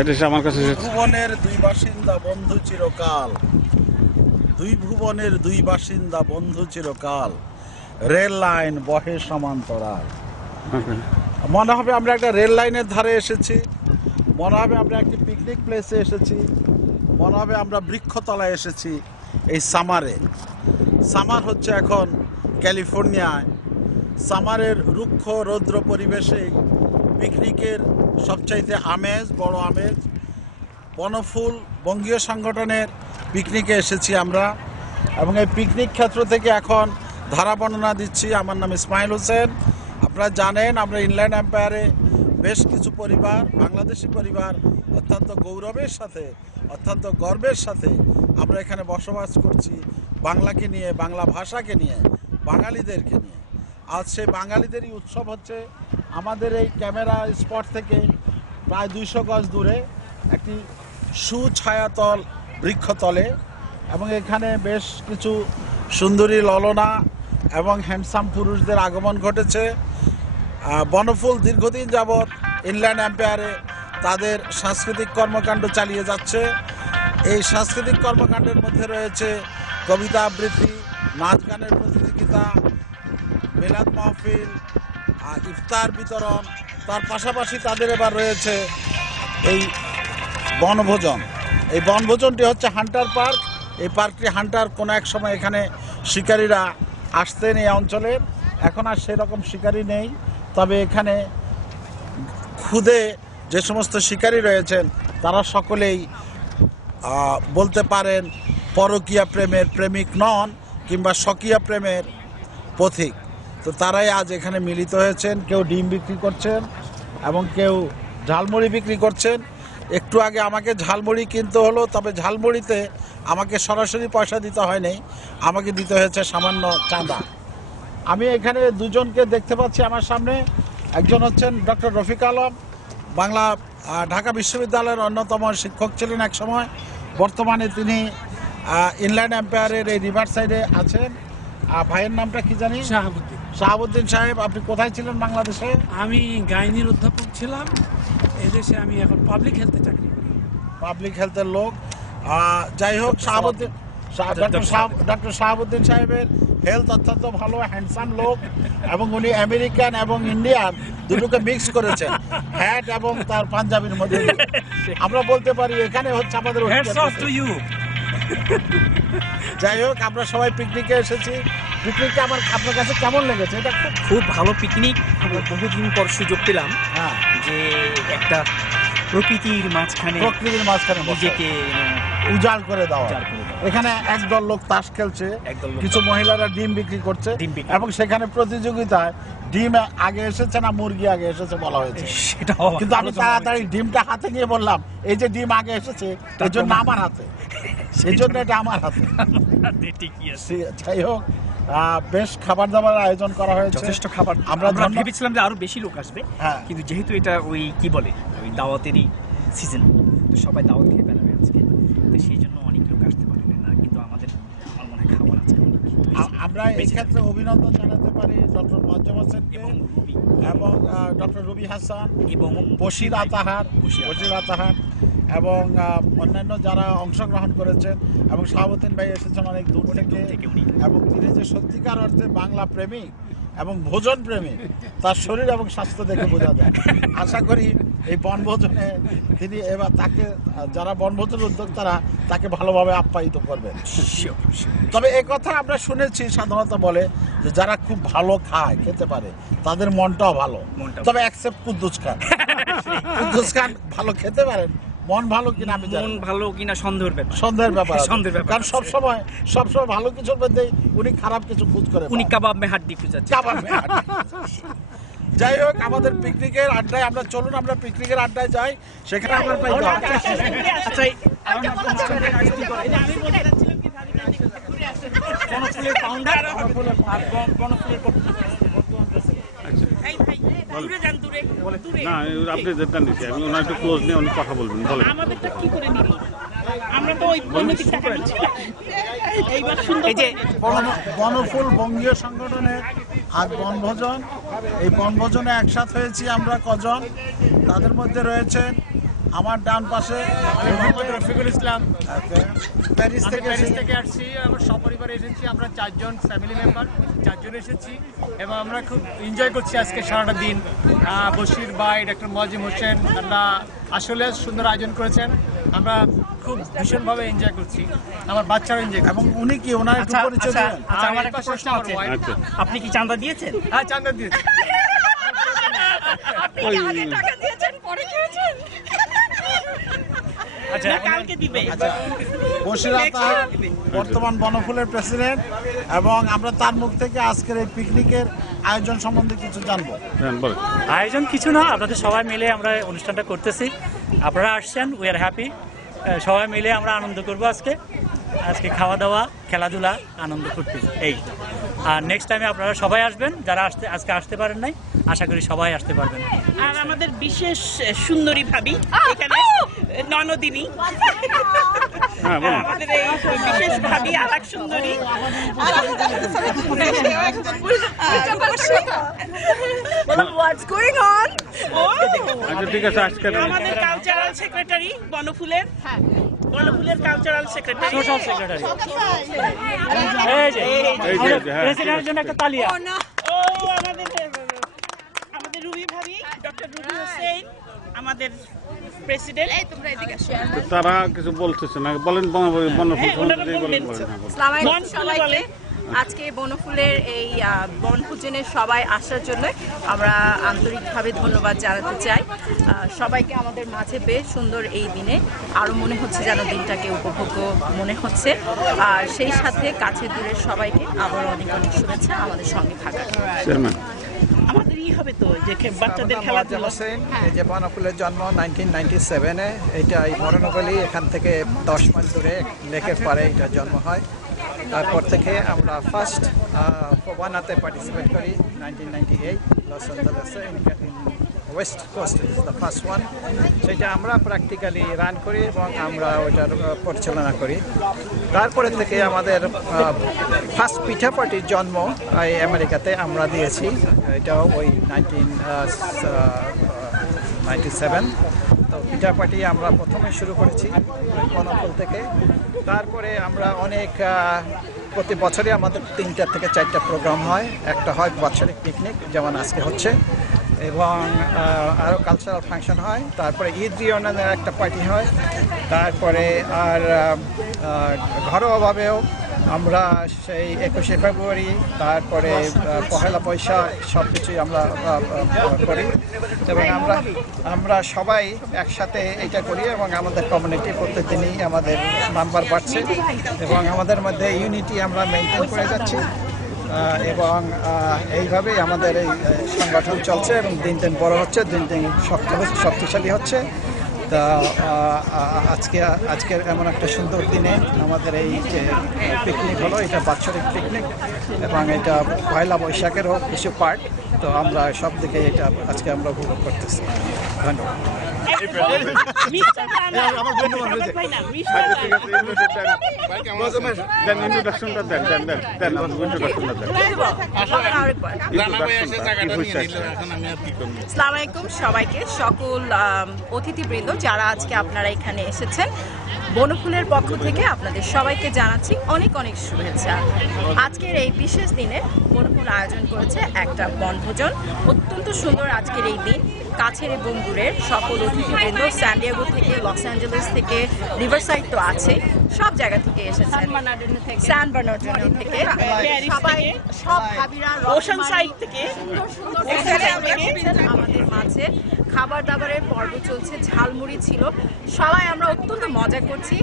এটা সে আমার কাছে ভুবনের দুই বাসিন্দা বন্ধু চিরকাল, দুই ভুবনের দুই বাসিন্দা বন্ধু চিরকাল, রেল লাইন বহে সমান্তরাল। মনে হবে আমরা একটা রেল লাইনের ধারে এসেছি, মনে হবে আমরা একটি পিকনিক প্লেসে এসেছি, মনে হবে আমরা বৃক্ষতলায় এসেছি। এই সামারে, সামার হচ্ছে এখন ক্যালিফোর্নিয়ায়, সামারের রুক্ষ রৌদ্র পরিবেশেই পিকনিকের সবচাইতে আমেজ, বড় আমেজ। বনফুল বঙ্গীয় সংগঠনের পিকনিকে এসেছি আমরা, এবং এই পিকনিক ক্ষেত্র থেকে এখন ধারা বর্ণনা দিচ্ছি। আমার নাম ইসমাইল হোসেন। আপনারা জানেন আমরা ইনল্যান্ড এম্পায়ারে বেশ কিছু পরিবার, বাংলাদেশি পরিবার, অত্যন্ত গৌরবের সাথে, অত্যন্ত গর্বের সাথে আমরা এখানে বসবাস করছি, বাংলাকে নিয়ে, বাংলা ভাষাকে নিয়ে, বাঙালিদেরকে নিয়ে। আজ সেই বাঙালিদেরই উৎসব হচ্ছে আমাদের এই ক্যামেরা স্পট থেকে প্রায় 200 গজ দূরে একটি সুছায়াতল বৃক্ষতলে, এবং এখানে বেশ কিছু সুন্দরী ললনা এবং হ্যান্ডসাম পুরুষদের আগমন ঘটেছে। বনফুল দীর্ঘদিন যাবৎ ইনল্যান্ড এম্পায়ারে তাদের সাংস্কৃতিক কর্মকাণ্ড চালিয়ে যাচ্ছে। এই সাংস্কৃতিক কর্মকাণ্ডের মধ্যে রয়েছে কবিতা আবৃত্তি, নাচ গানের প্রতিযোগিতা, মিলাদ মাহফিল, ইফতার বিতরণ। তার পাশাপাশি তাদের এবার রয়েছে এই বনভোজন। এই বনভোজনটি হচ্ছে হান্টার পার্ক। এই পার্কটি হান্টার, কোনো এক সময় এখানে শিকারীরা আসতেন এই অঞ্চলের, এখন আর সেরকম শিকারী নেই। তবে এখানে খুদে যে সমস্ত শিকারী রয়েছেন তারা সকলেই বলতে পারেন পরকীয়া প্রেমের প্রেমিক নন, কিংবা স্বকীয়া প্রেমের পথিক। তো তারাই আজ এখানে মিলিত হয়েছেন। কেউ ডিম বিক্রি করছেন এবং কেউ ঝালমুড়ি বিক্রি করছেন। একটু আগে আমাকে ঝালমুড়ি কিনতে হলো, তবে ঝালমুড়িতে আমাকে সরাসরি পয়সা দিতে হয়নি, আমাকে দিতে হয়েছে সামান্য চাঁদা। আমি এখানে দুজনকে দেখতে পাচ্ছি আমার সামনে। একজন হচ্ছেন ডক্টর রফিক আলম, বাংলা ঢাকা বিশ্ববিদ্যালয়ের অন্যতম শিক্ষক ছিলেন এক সময়। বর্তমানে তিনি ইনল্যান্ড এম্পায়ারের এই রিভার সাইডে আছেন। ভাইয়ের নামটা কি জানি? শাহাবুদ্দিন। শাহাবুদ্দিন সাহেব, আপনি কোথায় ছিলেন বাংলাদেশে? আমি গাইনির অধ্যাপক ছিলাম, এদেশে আমি এখন পাবলিক হেলথে চাকরি করি। পাবলিক হেলথের লোক। যাই হোক, ডক্টর শাহাবুদ্দিন সাহেবের হেলথ অত্যন্ত ভালো, হ্যান্ডসাম লোক, এবং উনি আমেরিকান এবং ইন্ডিয়ান দুটোকে মিক্স করেছেন, হ্যাট এবং তার পাঞ্জাবির মধ্যে। আমরা বলতে পারি এখানে হচ্ছে আমাদের। যাই হোক, আমরা সবাই পিকনিকে এসেছি। পিকনিকটা আপনার কাছে কেমন লেগেছে? এটা খুব ভালো পিকনিক। আমরা বহুদিন পর সুযোগ পেলাম যে একটা প্রকৃতির মাঝখানে নিজেকে উজাড় করে দেওয়া। এখানে একদল লোক তাস খেলছে, কিছু মহিলারা ডিম বিক্রি করছে, এবং সেখানে প্রতিযোগিতায় ডিম আগে এসেছে না মুরগি আগে এসেছে বলা হয়েছে। কিন্তু আমি তাড়াতাড়ি ডিমটা হাতে নিয়ে বললাম, এই যে ডিম আগে এসেছে এর জন্য আমার হাতে, সেই জন্য এটা আমার হাতে। যাই হোক, বেশ খাবার দাবার আয়োজন করা হয়েছে, যথেষ্ট খাবার। আমরা ভেবেছিলাম যে আরো বেশি লোক আসবে, কিন্তু যেহেতু এটা ওই কি বলে ওই দাওয়াতেরই সিজন, তো সবাই দাওয়াত খেয়ে বেড়াবে আজকে, তো সেই জন্য অনেক লোক আসতে পারবে না। কিন্তু আমার মনে হয় খাবার আজকে অনেক। আমরা এই ক্ষেত্রে অভিনন্দন জানাতে পারি ডক্টর মজ্জম হোসেনকে এবং ডক্টর রবি হাসান এবং বশির আতাহার এবং অন্যান্য যারা অংশগ্রহণ করেছেন, এবং শাহাবুদ্দিন ভাই এসেছেন অনেক দূর থেকে, এবং তিনি যে সত্যিকার অর্থে বাংলা প্রেমিক এবং ভোজন প্রেমিক তার শরীর এবং স্বাস্থ্য দেখে বোঝা যায়। আশা করি এই বনভোজনে তিনি এবার তাকে, যারা বনভোজনের উদ্যোক্তারা, তাকে ভালোভাবে আপ্যায়িত করবেন। তবে এই কথা আমরা শুনেছি সাধারণত বলে যে যারা খুব ভালো খায়, খেতে পারে, তাদের মনটাও ভালো। তবে অ্যাকসেপ্ট কুদ্দুস খান। কুদ্দুস খান ভালো খেতে পারেন, মন ভালো কিনা আমি জানি, মন ভালো কিনা সন্দেহের ব্যাপার। কারণ সবসময় ভালো কিছুর মধ্যে উনি খারাপ কিছু খুঁজ করে, উনি কাবাব মে হাড্ডি খুঁজাচ্ছে। যাই হোক, আমাদের পিকনিকের আড্ডায় আমরা, চলুন আমরা পিকনিকের আড্ডায় যাই, সেখানে আমরা পাই। না, আপনি যেটা নিচ্ছি আমি ওনার একটু ক্লোজ নিয়ে অনেক কথা বলবেন, বলেন। আমাদেরটা কি করে নিবি? আমরা তো ওই নদীর টাকা নিচ্ছি। এইবার বনফুল বঙ্গীয় সংগঠনের আজ বনভোজন। এই বনভোজনে একসাথে হয়েছি আমরা কজন। তাদের মধ্যে রয়েছেন আমার ডান পাশে আমি মোহাম্মদ রফিকুল ইসলাম। প্যারিস আমি থেকে প্যারিস এসেছি। থেকে আসছি, আমার সপরিবারে এসেছি। আমরা 4 জন ফ্যামিলি মেম্বার, 4 জন এসেছি এবং আমরা খুব এনজয় করছি আজকে সারাটা দিন। বশির ভাই, ডক্টর মজিম হোসেন, আল্লাহ আসলে সুন্দর আয়োজন করেছেন। আমরা খুব ভীষণভাবে এনজয় করছি, আমার বাচ্চারা এনজয় এবং উনি কি ওনার একটু পরিচয় দিবেন? আমার একটা প্রশ্ন আছে, আচ্ছা আপনি কি চাঁদা দিয়েছেন? হ্যাঁ, চান্দা দিয়েছি। ওই টাকা দিয়েছেন পরে খেয়েছেন আচ্ছা, কালকে দিবে বশির আতাহার বর্তমান বনফুলের প্রেসিডেন্ট, এবং আমরা তার মুখ থেকে আজকের এই পিকনিকের আয়োজন সম্বন্ধে কিছু জানবো। বল। আয়োজন কিছু না, আপনাদের সবাই মিলে আমরা অনুষ্ঠানটা করতেছি। আপনারা আসছেন, উই আর হ্যাপি। সবাই মিলে আমরা আনন্দ করব আজকে। আজকে খাওয়া দাওয়া, খেলাধুলা, আনন্দ করতে এই। আর নেক্সট টাইমে আপনারা সবাই আসবেন, যারা আজকে আসতে পারেন নাই, আশা করি সবাই আসতে পারবেন। আর আমাদের বিশেষ সুন্দরী ভাবি এখানে ননদিনী, হ্যাঁ বলুন। আমাদের এই বিশেষ ভাবি আরেক সুন্দরী What's going on? আচ্ছা ঠিক আছে, আজকে আমাদের কালচারাল সেক্রেটারি বনফুলের কালচারাল সেক্রেটারি সোশ্যাল সেক্রেটারি এই যে এই যে, হ্যাঁ, প্রেসিডেন্টের জন্য একটা তালিয়া। ও আমাদের রুবি ভাবি, ডক্টর রুবি হোসেন, আমাদের প্রেসিডেন্ট। তারা কিছু বলতেছে না, বলেন বনফুল হ্যাঁ, ওনারা সম্বন্ধে বলেন বলবেন। বলেন, হ্যাঁ, বলেন। আসসালামু আলাইকুম বনফুল সবাইকে। বলে। আজকে বনফুলের এই বনভোজনে সবাই আসার জন্য আমরা আন্তরিকভাবে ধন্যবাদ জানাতে চাই। সবাইকে আমাদের মাঝে বেশ সুন্দর এই দিনে আরও মনে হচ্ছে যেন দিনটাকে উপভোগ্য মনে হচ্ছে। আর সেই সাথে কাছে দূরের সবাইকে আবার অনেক অনেক শুভেচ্ছা আমাদের সঙ্গে থাকার। চেয়ারম্যান আমাদের হবে তো যে বাচ্চাদের খেলাধুলা। এই যে বনফুলের জন্ম 1997-এ, এটা এই মরণগলি এখান থেকে 10 মাইল দূরে লেকের পাড়ে এটা জন্ম হয়। তারপর থেকে আমরা ফার্স্ট ফোবানাতে পার্টিসিপেট করি 1998 লস অ্যাঞ্জেলেসে, west coast is the first one. সেটা আমরা প্র্যাকটিক্যালি রান করি এবং আমরা ওইটার পরিচালনা করি। তারপরে থেকে আমাদের ফার্স্ট পিঠা পার্টির জন্ম এই আমেরিকাতে আমরা দিয়েছি, এটাও ওই 1997। তো পিঠা পার্টি আমরা প্রথমে শুরু করেছি বনফুল থেকে। তারপরে আমরা অনেক প্রতি বছরই আমাদের 3টা থেকে 4টা প্রোগ্রাম হয়। একটা হয় বাৎসরিক পিকনিক, যেমন আজকে হচ্ছে, এবং আরও কালচারাল ফাংশন হয়। তারপরে ঈদ রিউনিয়নের একটা পার্টি হয়। তারপরে আর ঘরোয়াভাবেও আমরা সেই 21শে ফেব্রুয়ারি, তারপরে পহেলা বৈশাখ সব কিছুই আমরা করি এবং আমরা সবাই একসাথে এটা করি এবং আমাদের কমিউনিটি প্রত্যেকদিনই আমাদের নাম্বার বাড়ছে এবং আমাদের মধ্যে ইউনিটি আমরা মেনটেন করে যাচ্ছি এবং এইভাবেই আমাদের এই সংগঠন চলছে এবং দিন দিন বড় হচ্ছে, দিন দিন শক্তিশালী হচ্ছে। তা আজকের এমন একটা সুন্দর দিনে আমাদের এই যে পিকনিক হলো, এটা বাৎসরিক পিকনিক এবং এটা পয়লা বৈশাখেরও কিছু পার্ট। তো আমরা সব দিকে এটা আজকে আমরা উপভোগ করতেছি। ধন্যবাদ। দেন ইন্ট্রোডাকশনটা দেন ইন্ট্রোডাকশনটা দেন। আসসালামু আলাইকুম সবাইকে, সকল অতিথিবৃন্দ যারা আজকে আপনারা এখানে এসেছেন, বনফুলের পক্ষ থেকে আপনাদের সবাইকে জানাচ্ছি অনেক অনেক শুভেচ্ছা। আজকের এই বিশেষ দিনে বনফুল আয়োজন করেছে একটা বনভোজন। অত্যন্ত সুন্দর আজকের এই দিন। কাছের এবং দূরের সকল অতিথিবৃন্দ সান ডিয়েগো থেকে, লস অ্যাঞ্জেলেস থেকে, রিভারসাইড তো আছে, সব জায়গা থেকে এসেছেন, সান বার্নার্ডিনো থেকে, সবাই সব ভাবিরা ওশান সাইড থেকে আমাদের মাঝে খাবার দাবারের পর্ব চলছে, ঝালমুড়ি ছিল, সবাই আমরা অত্যন্ত মজা করছি।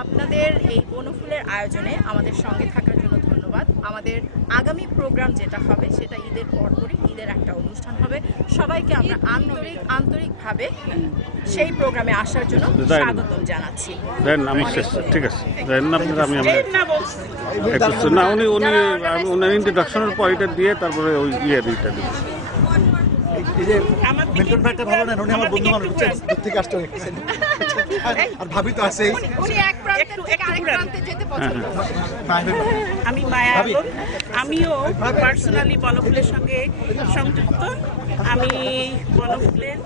আপনাদের এই বনফুলের আয়োজনে আমাদের সঙ্গে থাকার জন্য ধন্যবাদ। আমাদের আগামী প্রোগ্রাম যেটা হবে সেটা ঈদের পরপরই, ঈদের একটা অনুষ্ঠান হবে। সবাইকে আমরা আন্তরিকভাবে সেই প্রোগ্রামে আসার জন্য স্বাগতম জানাচ্ছি। দেন আমার শেষ, ঠিক আছে দেন আপনারা। আমি একটু না, উনি ইন্ট্রোডাকশনের পর এটা দিয়ে তারপরে ওই ইয়েটা দেবেন। এই যে আমার দিকে মিল্টন ভাইটা ভালো নেন, উনি আমার আমার বন্ধু দিকে মানুষ, একটু বুঝছেন? দূর থেকে আসতে অনেক কিছু। আর ভাবি তো আছেই। উনি এক প্রান্ত থেকে আরেক প্রান্তে যেতে পছন্দ করেন। আমি মায়া আলম, আমিও পার্সোনালি বনফুলের সঙ্গে সংযুক্ত। আমি বনফুলের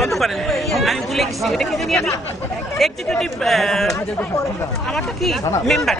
বন্ধ করেন, আমি ভুলে গেছি এটা কি জানি, আমি এক্সিকিউটিভ আমারটা কি মেম্বার।